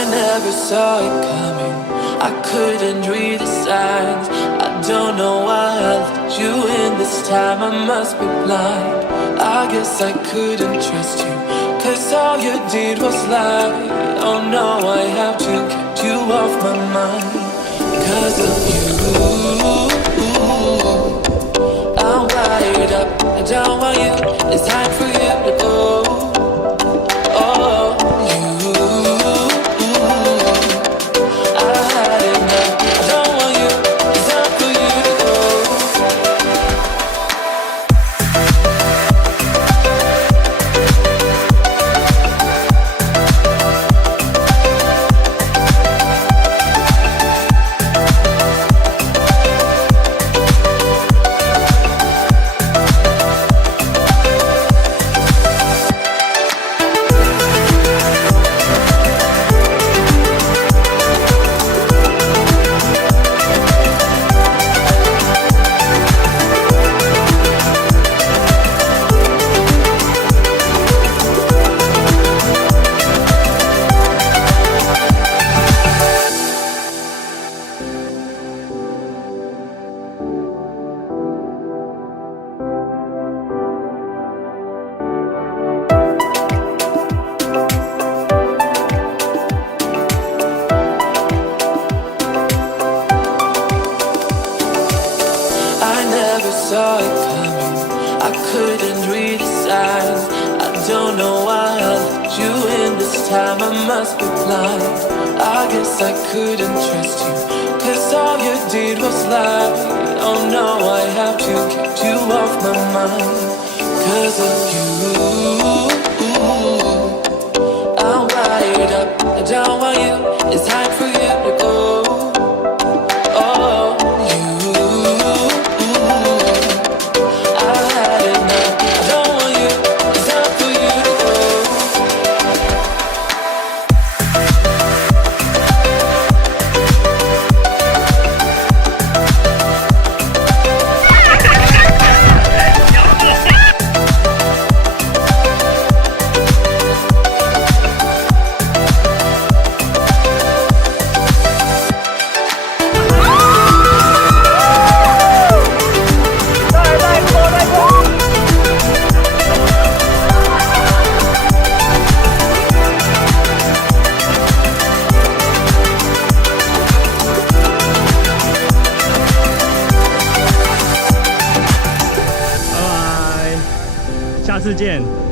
I never saw it coming. I couldn't read the signs. I don't know why I let you in this time. I must be blind. I guess I couldn't trust you, 'cause all you did was lie. Oh no, I have to keep you off my mind. 'Cause of you, I'm wired up. I don't want you. It's time for you to go. Oh, you, I had enough. I don't want you. It's time for you to go. Saw it coming. I couldn't read the signs. I don't know why I let you in this time. I must be blind. I guess I couldn't trust you, 'cause all you did was lie. Oh no, I have to keep you off my mind. 'Cause of you, I'm wired up. I don't want you. It's time for you to go.下次见。